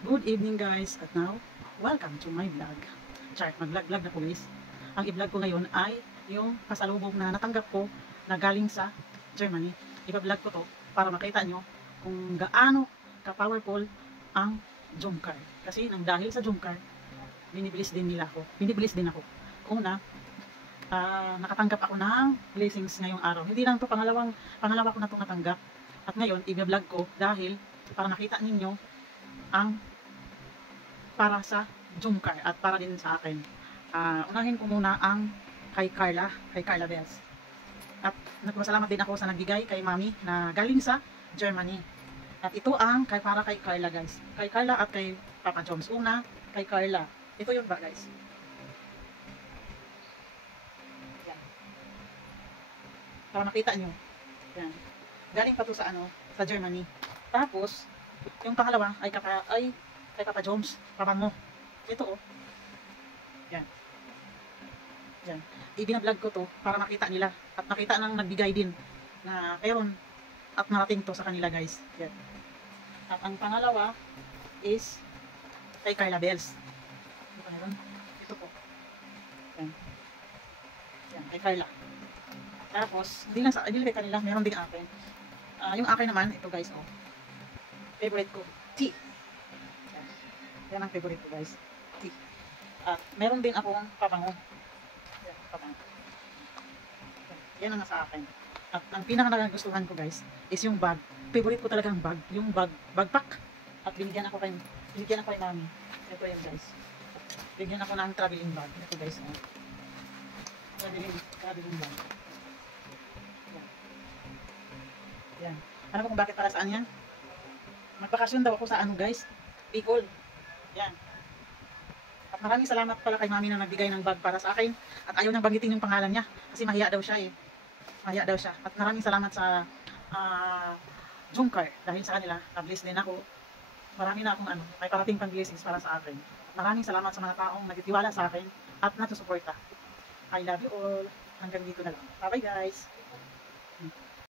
Good evening guys, at now, welcome to my vlog. Char, mag-vlog na po guys. Ang i-vlog ko ngayon ay yung pasalubong na natanggap ko na galing sa Germany. I-vlog ko to para makita nyo kung gaano ka-powerful ang Jumcar. Kasi nang dahil sa Jumcar, binibilis din ako. Una, nakatanggap ako ng blessings ngayong araw. Hindi lang to pangalawa ko na itong natanggap. At ngayon, i-vlog ko dahil para nakita ninyo ang para sa Jumcar at para din sa akin. Unahin ko muna ang kay Carla Bells. At nagpasalamat din ako sa nagbigay kay Mami na galing sa Germany. At ito ang para kay Carla guys. Kay Carla at kay Papa Joms. Una, kay Carla. Ito yun ba guys? Yan. Para makita nyo. Yan. Galing pa to sa sa Germany. Tapos, yung pangalawa ay kay Papa Joms, pabango. Ito oh. Yan. Yan. I-vlog ko to para makita nila at makita nang nagbigay din na meron at narating to sa kanila guys. Yan. At ang pangalawa is kay Carla Bells. Ito po. Yan. Yan, kay Carla. Tapos, hindi lang kay kanila, meron din akin. Yung akin naman, ito guys oh. Favorite ko, tea. Yan ang favorite ko guys. Tea. At meron din akong pabango. Yan, pabango. Yan ang sa akin. At ang pinaka nagustuhan ko guys is yung bag. Favorite ko talagang bag. Yung bagpack. At binigyan ako kay Mami. Ito yan guys. Bigyan ako ng traveling bag. Ito guys. Traveling bag. Yan. Yan. Alam mo kung bakit para saan yan? Magbakasyon daw ako sa guys? Bicol. Yan. At maraming salamat pala kay Mami na nagbigay ng bag para sa akin. At ayaw nang banggitin yung pangalan niya. Kasi mahiya daw siya eh. Mahiya daw siya. At maraming salamat sa Jumcar. Dahil sa kanila, na-bless din ako. Marami na akong may parating pang blessings para sa akin. Maraming salamat sa mga taong nagtitiwala sa akin at nagsusuporta. I love you all. Hanggang dito na lang. Bye bye guys.